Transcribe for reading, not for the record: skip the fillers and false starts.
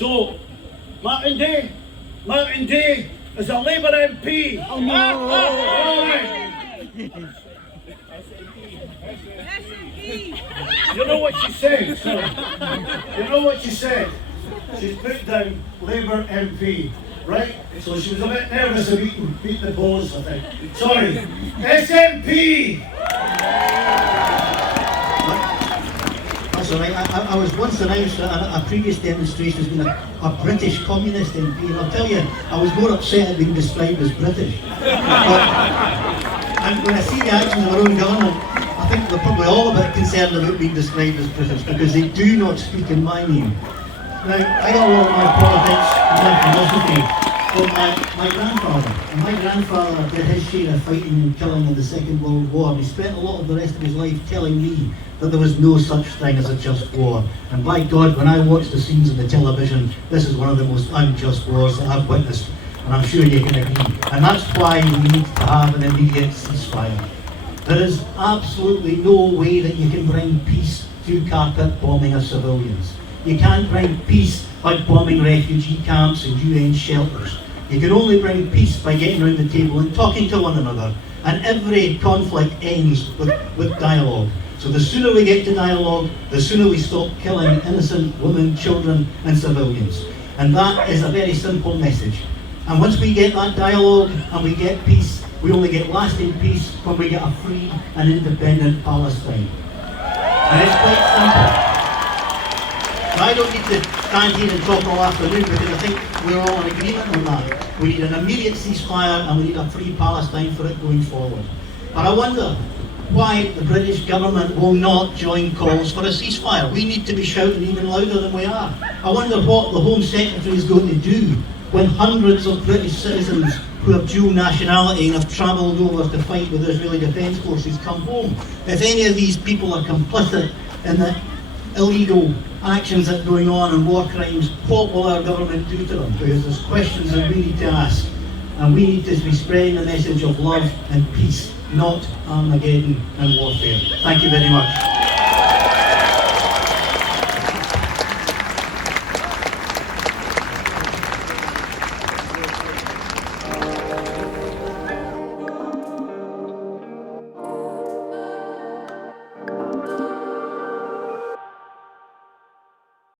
So, Martyn is a Labour MP. Oh no! You know what she said, sir? You know what she said? She's put down Labour MP, right? So she was a bit nervous about beat the balls, I think. Sorry, SNP! That's all right. I was once announced at a previous demonstration as being a British communist MP, and I'll tell you, I was more upset at being described as British. And when I see the actions of our own government, I think they're probably all a bit concerned about being described as British, because they do not speak in my name. Now, I got a lot of my politics and my philosophy from my grandfather. And my grandfather did his share of fighting and killing in the Second World War. He spent a lot of the rest of his life telling me that there was no such thing as a just war. And by God, when I watch the scenes on the television, this is one of the most unjust wars that I've witnessed. And I'm sure you can agree. And that's why we need to have an immediate ceasefire. There is absolutely no way that you can bring peace through carpet bombing of civilians. You can't bring peace by bombing refugee camps and UN shelters. You can only bring peace by getting around the table and talking to one another. And every conflict ends with dialogue. So the sooner we get to dialogue, the sooner we stop killing innocent women, children and civilians. And that is a very simple message. And once we get that dialogue and we get peace, we only get lasting peace when we get a free and independent Palestine. And it's quite simple. I don't need to stand here and talk all afternoon, because I think we're all in agreement on that. We need an immediate ceasefire and we need a free Palestine for it going forward. But I wonder why the British government will not join calls for a ceasefire. We need to be shouting even louder than we are. I wonder what the Home Secretary is going to do when hundreds of British citizens who have dual nationality and have travelled over to fight with Israeli Defence Forces come home. If any of these people are complicit in the illegal actions that are going on and war crimes, what will our government do to them? Because there's questions that we need to ask, and we need to be spreading the message of love and peace, not Armageddon and warfare. Thank you very much.